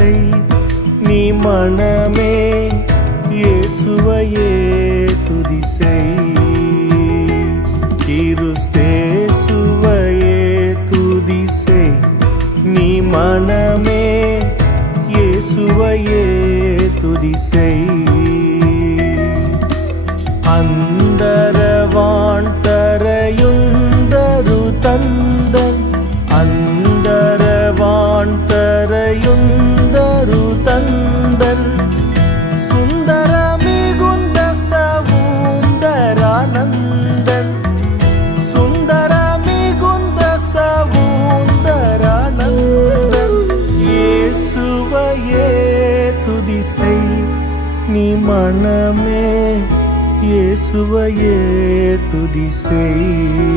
செய். நீ மனமே இயேசுவையே துதி செய். கிறிஸ்தேசுவையே துதி செய். நீ மனமே இயேசுவையே துதி செய். அந்தரவான் தரையுந்தரு தந்தன். அந்தரவான் தரையுந்தரு தந்தன். சுந்தர மிகுந்த சவுந்தரானந்தன். சுந்தர மிகுந்த சவுந்தரானந்தன். இயேசுவையே துதி செய். நீ மனமே இயேசுவையே துதி செய்.